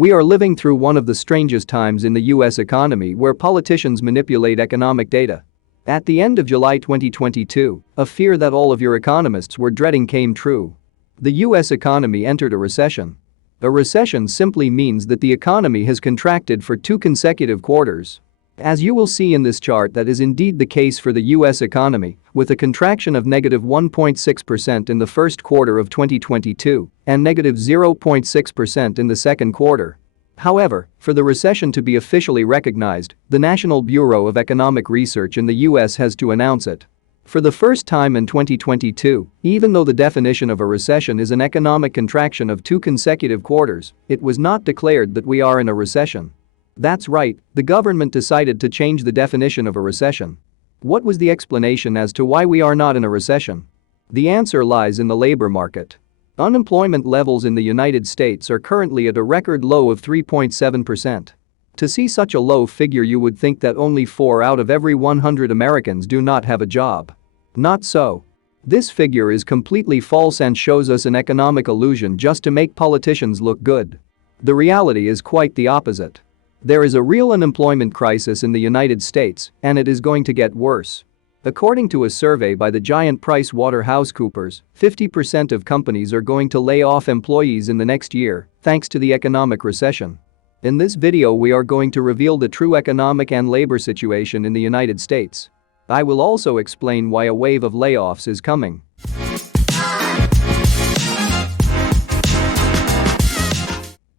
We are living through one of the strangest times in the US economy where politicians manipulate economic data. At the end of July 2022, a fear that all of your economists were dreading came true. The US economy entered a recession. A recession simply means that the economy has contracted for 2 consecutive quarters. As you will see in this chart, that is indeed the case for the US economy, with a contraction of negative 1.6% in the first quarter of 2022 and negative 0.6% in the second quarter. However, for the recession to be officially recognized, the National Bureau of Economic Research in the US has to announce it. For the first time in 2022, even though the definition of a recession is an economic contraction of 2 consecutive quarters, it was not declared that we are in a recession. That's right, the government decided to change the definition of a recession. What was the explanation as to why we are not in a recession? The answer lies in the labor market. Unemployment levels in the United States are currently at a record low of 3.7%. To see such a low figure, you would think that only 4 out of every 100 Americans do not have a job. Not so. This figure is completely false and shows us an economic illusion just to make politicians look good. The reality is quite the opposite. There is a real unemployment crisis in the United States, and it is going to get worse. According to a survey by the giant PricewaterhouseCoopers, 50% of companies are going to lay off employees in the next year, thanks to the economic recession. In this video, we are going to reveal the true economic and labor situation in the United States. I will also explain why a wave of layoffs is coming.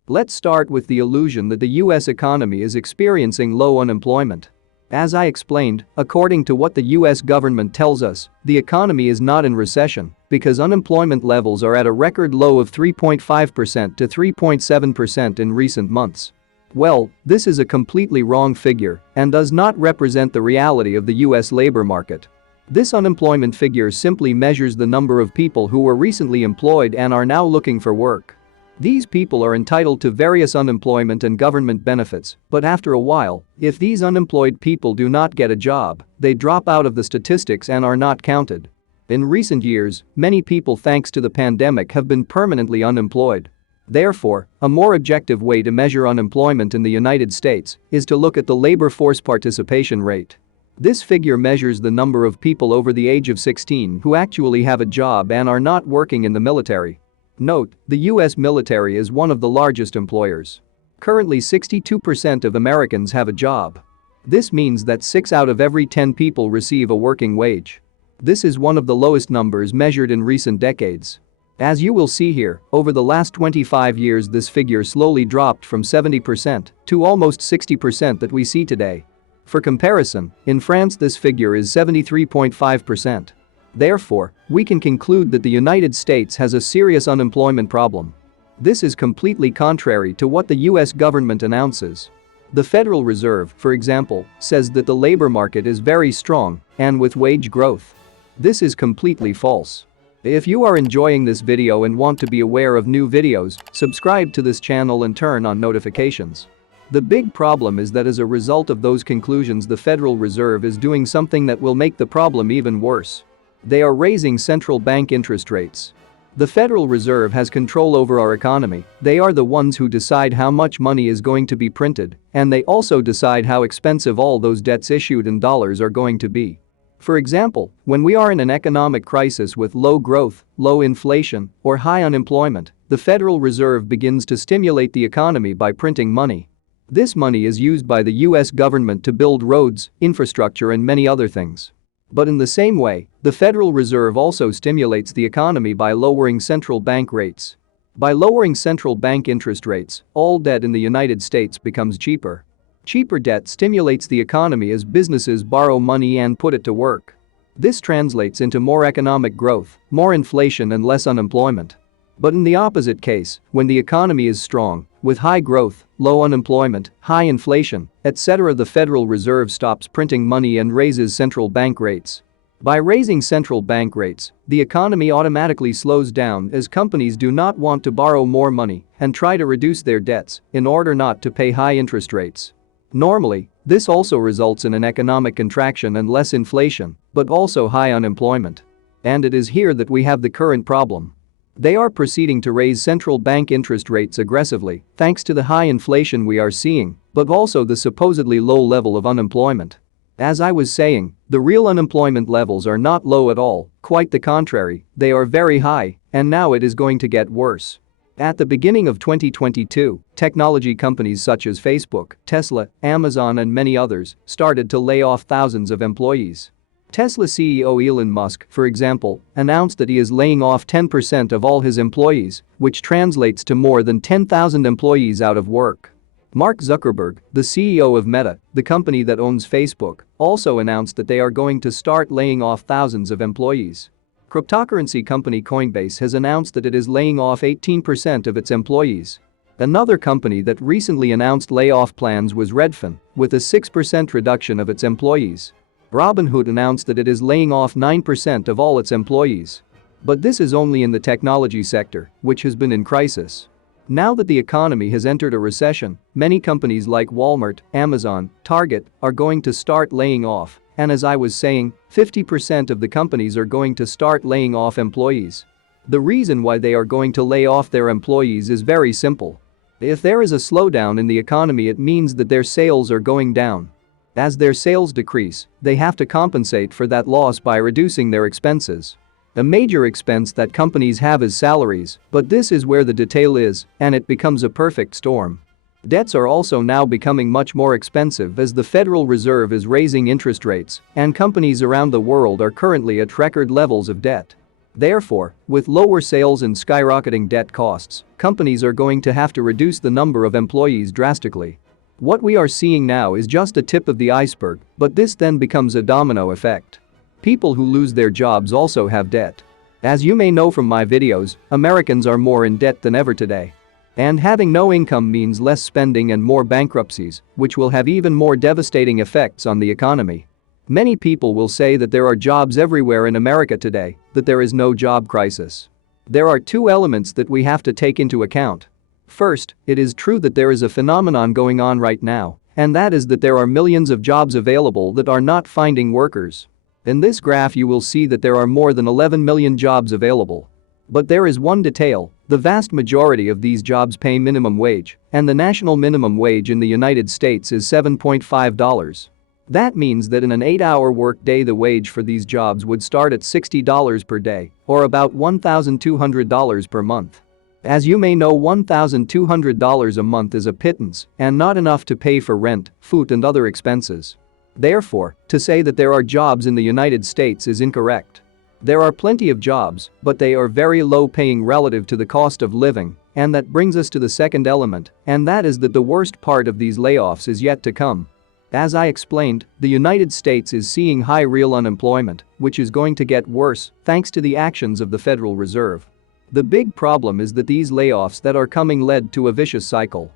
Let's start with the illusion that the US economy is experiencing low unemployment. As I explained, according to what the US government tells us, the economy is not in recession because unemployment levels are at a record low of 3.5% to 3.7% in recent months. Well, this is a completely wrong figure and does not represent the reality of the US labor market. This unemployment figure simply measures the number of people who were recently employed and are now looking for work. These people are entitled to various unemployment and government benefits, but after a while, if these unemployed people do not get a job, they drop out of the statistics and are not counted. In recent years, many people, thanks to the pandemic, have been permanently unemployed. Therefore, a more objective way to measure unemployment in the United States is to look at the labor force participation rate. This figure measures the number of people over the age of 16 who actually have a job and are not working in the military. Note, the US military is one of the largest employers. Currently, 62% of Americans have a job. This means that 6 out of every 10 people receive a working wage. This is one of the lowest numbers measured in recent decades. As you will see here, over the last 25 years, this figure slowly dropped from 70% to almost 60% that we see today. For comparison, in France this figure is 73.5%. Therefore, we can conclude that the United States has a serious unemployment problem. This is completely contrary to what the US government announces. The Federal Reserve, for example, says that the labor market is very strong and with wage growth. This is completely false. If you are enjoying this video and want to be aware of new videos, subscribe to this channel and turn on notifications. The big problem is that as a result of those conclusions, the Federal Reserve is doing something that will make the problem even worse. They are raising central bank interest rates. The Federal Reserve has control over our economy. They are the ones who decide how much money is going to be printed, and they also decide how expensive all those debts issued in dollars are going to be. For example, when we are in an economic crisis with low growth, low inflation, or high unemployment, the Federal Reserve begins to stimulate the economy by printing money. This money is used by the US government to build roads, infrastructure, and many other things. But in the same way, the Federal Reserve also stimulates the economy by lowering central bank rates. By lowering central bank interest rates, all debt in the United States becomes cheaper. Cheaper debt stimulates the economy as businesses borrow money and put it to work. This translates into more economic growth, more inflation, and less unemployment. But in the opposite case, when the economy is strong, with high growth, low unemployment, high inflation, etc., the Federal Reserve stops printing money and raises central bank rates. By raising central bank rates, the economy automatically slows down as companies do not want to borrow more money and try to reduce their debts in order not to pay high interest rates. Normally, this also results in an economic contraction and less inflation, but also high unemployment. And it is here that we have the current problem. They are proceeding to raise central bank interest rates aggressively thanks to the high inflation we are seeing, but also the supposedly low level of unemployment. As I was saying, the real unemployment levels are not low at all, quite the contrary, they are very high, and now it is going to get worse. At the beginning of 2022, technology companies such as Facebook, Tesla, Amazon and many others started to lay off thousands of employees. Tesla CEO Elon Musk, for example, announced that he is laying off 10% of all his employees, which translates to more than 10,000 employees out of work. Mark Zuckerberg, the CEO of Meta, the company that owns Facebook, also announced that they are going to start laying off thousands of employees. Cryptocurrency company Coinbase has announced that it is laying off 18% of its employees. Another company that recently announced layoff plans was Redfin, with a 6% reduction of its employees. Robinhood announced that it is laying off 9% of all its employees. But this is only in the technology sector, which has been in crisis. Now that the economy has entered a recession, many companies like Walmart, Amazon, Target are going to start laying off, and as I was saying, 50% of the companies are going to start laying off employees. The reason why they are going to lay off their employees is very simple. If there is a slowdown in the economy, it means that their sales are going down. As their sales decrease, they have to compensate for that loss by reducing their expenses. A major expense that companies have is salaries, but this is where the detail is, and it becomes a perfect storm. Debts are also now becoming much more expensive as the Federal Reserve is raising interest rates, and companies around the world are currently at record levels of debt. Therefore, with lower sales and skyrocketing debt costs, companies are going to have to reduce the number of employees drastically. What we are seeing now is just a tip of the iceberg, but this then becomes a domino effect. People who lose their jobs also have debt. As you may know from my videos, Americans are more in debt than ever today. And having no income means less spending and more bankruptcies, which will have even more devastating effects on the economy. Many people will say that there are jobs everywhere in America today, that there is no job crisis. There are two elements that we have to take into account. First, it is true that there is a phenomenon going on right now, and that is that there are millions of jobs available that are not finding workers. In this graph you will see that there are more than 11 million jobs available. But there is one detail, the vast majority of these jobs pay minimum wage, and the national minimum wage in the United States is $7.5. That means that in an 8-hour workday the wage for these jobs would start at $60 per day, or about $1,200 per month. As you may know, $1,200 a month is a pittance and not enough to pay for rent, food and other expenses. Therefore, to say that there are jobs in the United States is incorrect. There are plenty of jobs, but they are very low paying relative to the cost of living, and that brings us to the second element, and that is that the worst part of these layoffs is yet to come. As I explained, the United States is seeing high real unemployment, which is going to get worse thanks to the actions of the Federal Reserve. The big problem is that these layoffs that are coming led to a vicious cycle.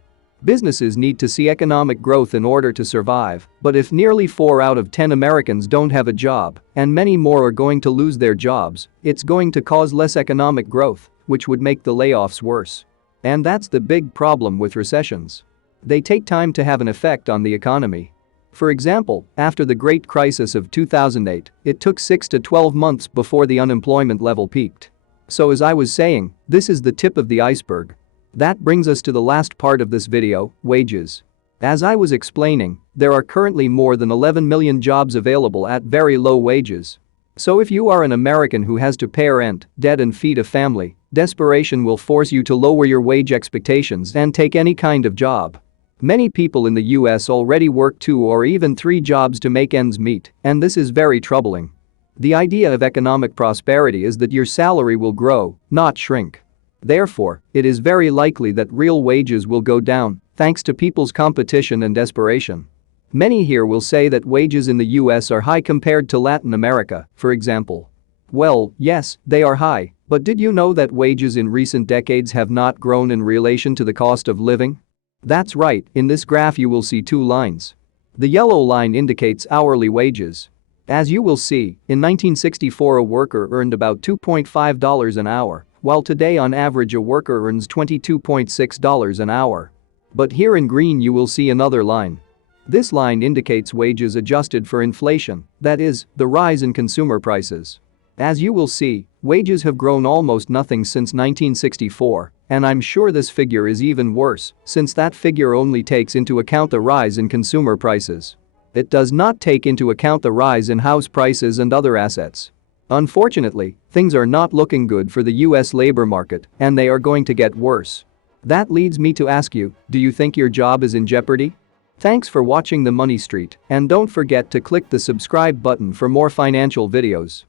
Businesses need to see economic growth in order to survive, but if nearly 4 out of 10 Americans don't have a job, and many more are going to lose their jobs, it's going to cause less economic growth, which would make the layoffs worse. And that's the big problem with recessions. They take time to have an effect on the economy. For example, after the Great Crisis of 2008, it took 6 to 12 months before the unemployment level peaked. So as I was saying, this is the tip of the iceberg. That brings us to the last part of this video, wages. As I was explaining, there are currently more than 11 million jobs available at very low wages. So if you are an American who has to pay rent, debt and feed a family, desperation will force you to lower your wage expectations and take any kind of job. Many people in the US already work 2 or even 3 jobs to make ends meet, and this is very troubling. The idea of economic prosperity is that your salary will grow, not shrink. Therefore, it is very likely that real wages will go down thanks to people's competition and desperation. Many here will say that wages in the US are high compared to Latin America, for example. Well, yes, they are high, but did you know that wages in recent decades have not grown in relation to the cost of living? That's right, in this graph you will see 2 lines. The yellow line indicates hourly wages. As you will see, in 1964 a worker earned about $2.5 an hour, while today on average a worker earns $22.6 an hour. But here in green you will see another line. This line indicates wages adjusted for inflation, that is, the rise in consumer prices. As you will see, wages have grown almost nothing since 1964, and I'm sure this figure is even worse, since that figure only takes into account the rise in consumer prices. It does not take into account the rise in house prices and other assets. Unfortunately, things are not looking good for the US labor market, and they are going to get worse. That leads me to ask you, do you think your job is in jeopardy? Thanks for watching the Money Street, and don't forget to click the subscribe button for more financial videos.